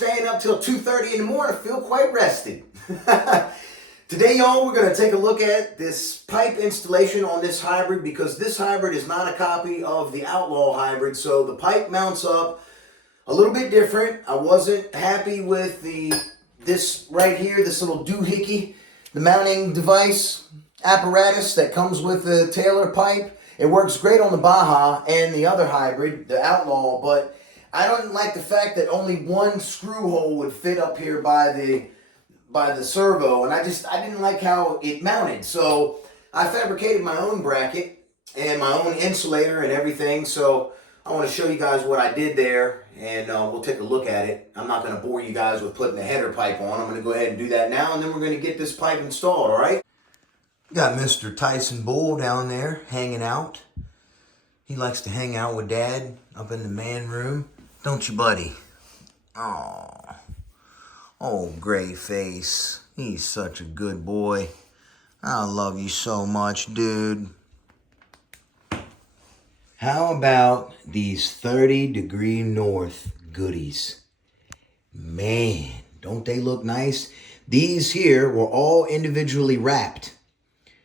staying up till 2:30 in the morning. I feel quite rested. Today, y'all, we're going to take a look at this pipe installation on this hybrid because this hybrid is not a copy of the Outlaw hybrid. So the pipe mounts up a little bit different. I wasn't happy with this right here, this little doohickey, the mounting device apparatus that comes with the Taylor pipe. It works great on the Baja and the other hybrid, the Outlaw, but I don't like the fact that only one screw hole would fit up here by the servo, and I didn't like how it mounted. So I fabricated my own bracket and my own insulator and everything. So I want to show you guys what I did there, and we'll take a look at it. I'm not going to bore you guys with putting the header pipe on. I'm going to go ahead and do that now, and then we're going to get this pipe installed, all right? Got Mr. Tyson Bull down there hanging out. He likes to hang out with Dad up in the man room. Don't you, buddy? Aww. Oh, gray face. He's such a good boy. I love you so much, dude. How about these 30-degree north goodies? Man, don't they look nice? These here were all individually wrapped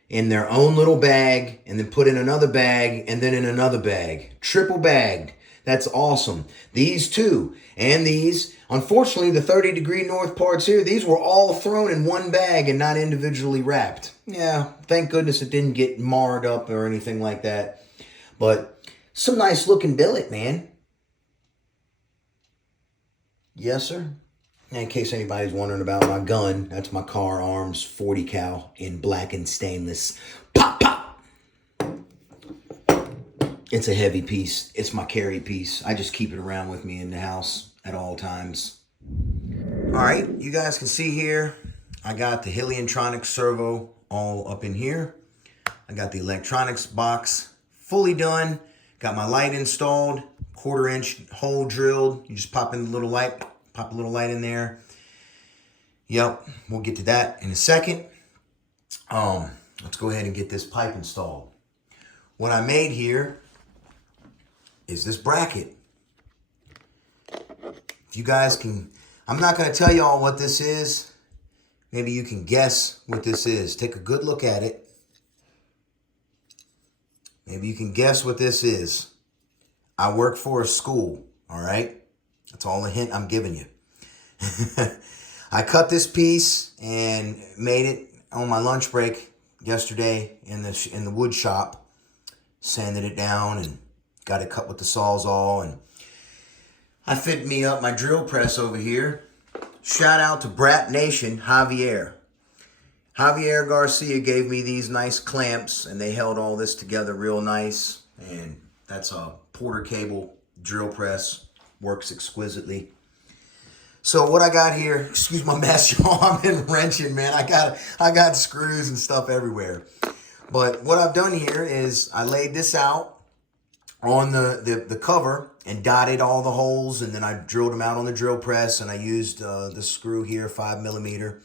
in their own little bag and then put in another bag and then in another bag. Triple bagged. That's awesome. These two and these, unfortunately, the 30-degree north parts here, these were all thrown in one bag and not individually wrapped. Yeah, thank goodness it didn't get marred up or anything like that. But some nice looking billet, man. Yes, sir. In case anybody's wondering about my gun, that's my Car Arms 40 cal in black and stainless. Pop, pop. It's a heavy piece. It's my carry piece. I just keep it around with me in the house at all times. All right, you guys can see here, I got the Heliotronic servo all up in here. I got the electronics box fully done. Got my light installed, 1/4-inch hole drilled. You just pop in the little light, pop a little light in there. Yep, we'll get to that in a second. Let's go ahead and get this pipe installed. What I made here is this bracket. If you guys can, I'm not going to tell y'all what this is. Maybe you can guess what this is. Take a good look at it. Maybe you can guess what this is. I work for a school, all right? That's all the hint I'm giving you. I cut this piece and made it on my lunch break yesterday in the wood shop. Sanded it down and got it cut with the Sawzall, and I fit me up my drill press over here. Shout out to Brat Nation, Javier. Javier Garcia gave me these nice clamps, and they held all this together real nice. And that's a Porter cable drill press. Works exquisitely. So what I got here, excuse my mess, y'all. I've been wrenching, man. I got screws and stuff everywhere. But what I've done here is I laid this out on the cover and dotted all the holes, and then I drilled them out on the drill press, and I used the screw here, 5mm,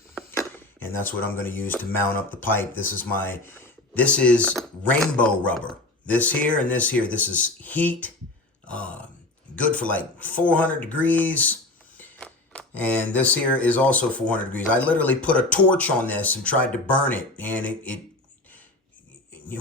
and that's what I'm going to use to mount up the pipe. This is rainbow rubber. This here and this here. This is heat, good for like 400 degrees. And this here is also 400 degrees. I literally put a torch on this and tried to burn it, and it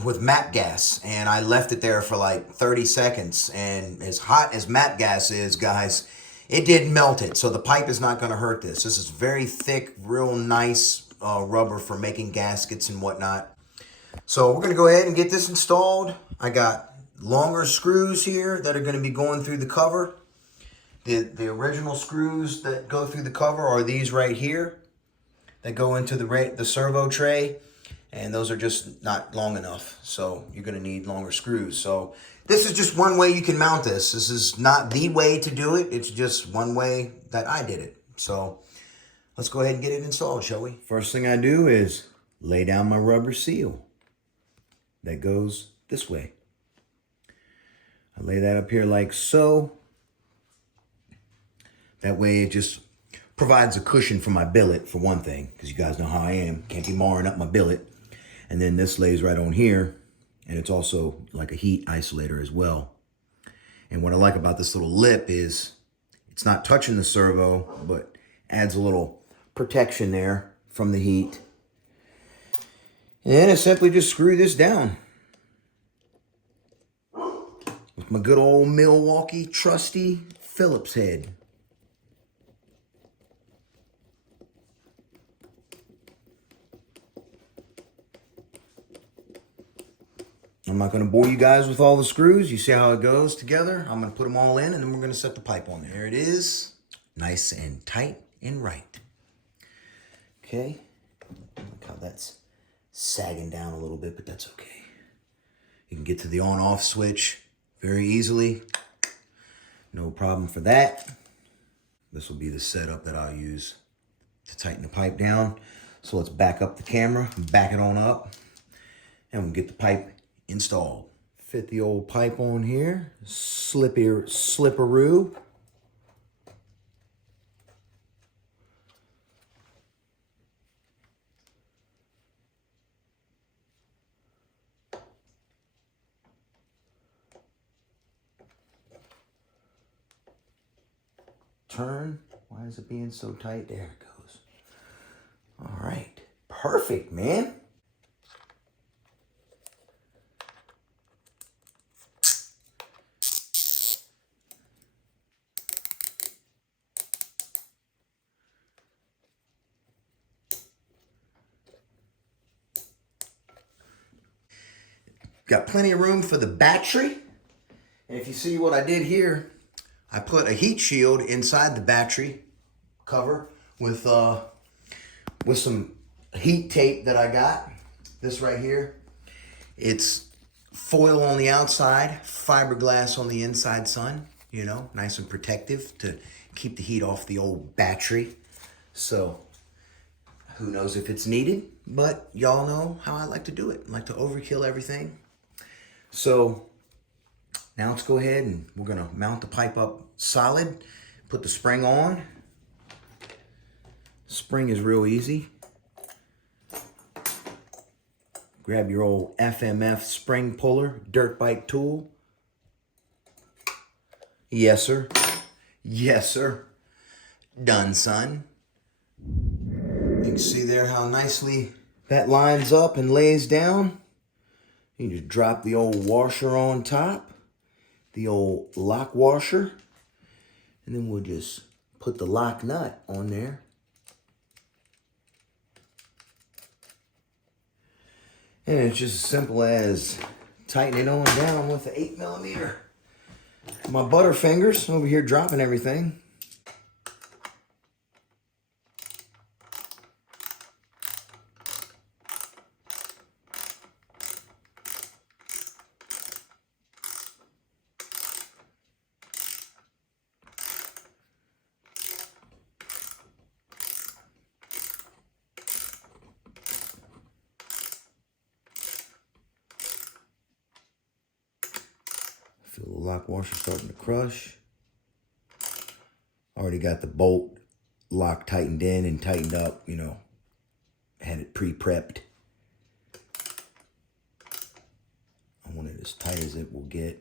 with MAP gas, and I left it there for like 30 seconds, and as hot as MAP gas is, guys, it did melt it. So the pipe is not going to hurt this. This is very thick, real nice rubber for making gaskets and whatnot. So we're going to go ahead and get this installed. I got longer screws here that are going to be going through the cover. The original screws that go through the cover are these right here that go into the servo tray. And those are just not long enough, so you're going to need longer screws. So this is just one way you can mount this. This is not the way to do it. It's just one way that I did it. So let's go ahead and get it installed, shall we? First thing I do is lay down my rubber seal. That goes this way. I lay that up here like so. That way it just provides a cushion for my billet, for one thing, because you guys know how I am. Can't be marring up my billet. And then this lays right on here, and it's also like a heat isolator as well. And what I like about this little lip is It's not touching the servo, but adds a little protection there from the heat. And then I simply just screw this down with my good old Milwaukee trusty Phillips head. I'm not going to bore you guys with all the screws. You see how it goes together. I'm going to put them all in, and then we're going to set the pipe on there. There it is. Nice and tight and right. Okay. Look how that's sagging down a little bit, but that's okay. You can get to the on-off switch very easily. No problem for that. This will be the setup that I'll use to tighten the pipe down. So let's back up the camera, back it on up, and we'll get the pipe installed. Fit the old pipe on here, slipperoo. Turn. Why is it being so tight? There it goes. All right. Perfect, man. Got plenty of room for the battery. And if you see what I did here, I put a heat shield inside the battery cover with some heat tape that I got. This right here. It's foil on the outside, fiberglass on the inside, son. You know, nice and protective to keep the heat off the old battery. So, who knows if it's needed, but y'all know how I like to do it. I like to overkill everything. So, now let's go ahead and we're gonna mount the pipe up solid, put the spring on. Spring is real easy. Grab your old FMF spring puller, dirt bike tool. Yes, sir. Yes, sir. Done, son. You can see there how nicely that lines up and lays down. You just drop the old washer on top, the old lock washer, and then we'll just put the lock nut on there. And it's just as simple as tightening it on down with the 8mm. My butterfingers over here dropping everything. Feel the lock washer starting to crush. Already got the bolt lock tightened in and tightened up, you know, had it pre-prepped. I want it as tight as it will get.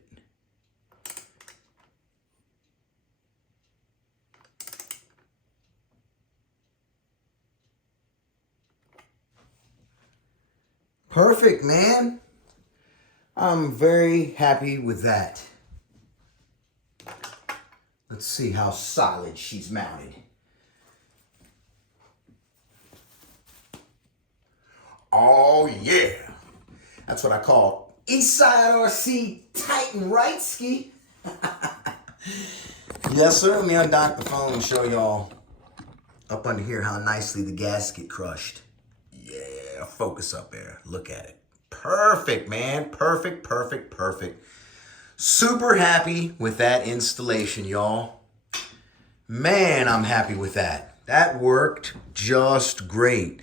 Perfect, man. I'm very happy with that. Let's see how solid she's mounted. Oh yeah. That's what I call Eastside RC Titan right ski. Yes, sir. Let me undock the phone and show y'all up under here how nicely the gasket crushed. Yeah, focus up there. Look at it. Perfect, man. Perfect, perfect, perfect. Super happy with that installation, y'all. Man, I'm happy with that. That worked just great.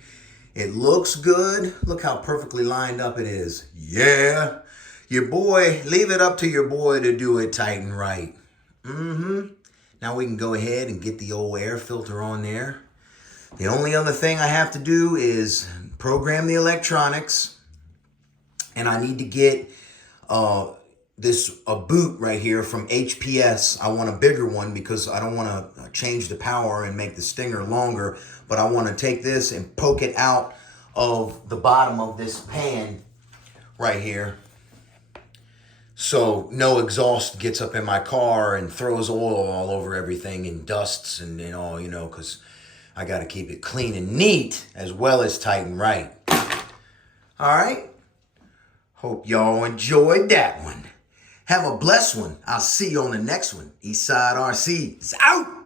It looks good. Look how perfectly lined up it is. Yeah. Your boy, leave it up to your boy to do it tight and right. Now we can go ahead and get the old air filter on there. The only other thing I have to do is program the electronics. And I need to get a boot right here from HPS. I want a bigger one because I don't want to change the power and make the stinger longer, but I want to take this and poke it out of the bottom of this pan right here, so no exhaust gets up in my car and throws oil all over everything and dusts and all, because I got to keep it clean and neat as well as tight and right. All right. Hope y'all enjoyed that one. Have a blessed one. I'll see you on the next one. Eastside RC is out.